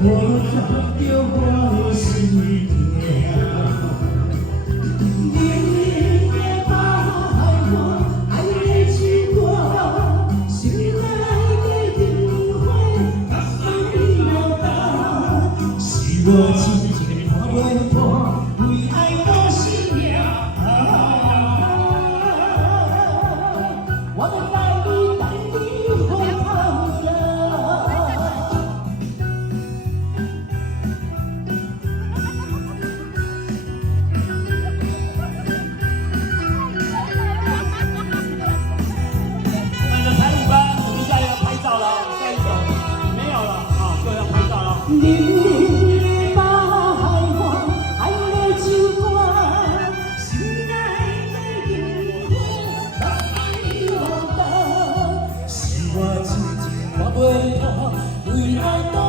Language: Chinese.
我看着我心痛。明月白花，爱的情歌，心爱的tình花，把心落单，是我真情看袂破，为爱到死命。我们来你等你回头呀。那个才艺班，我们下要拍照了，下一首没有了啊，就要拍照了。明月白花，爱的情歌，心爱的情花，把爱落单，是我真情看袂破，为爱。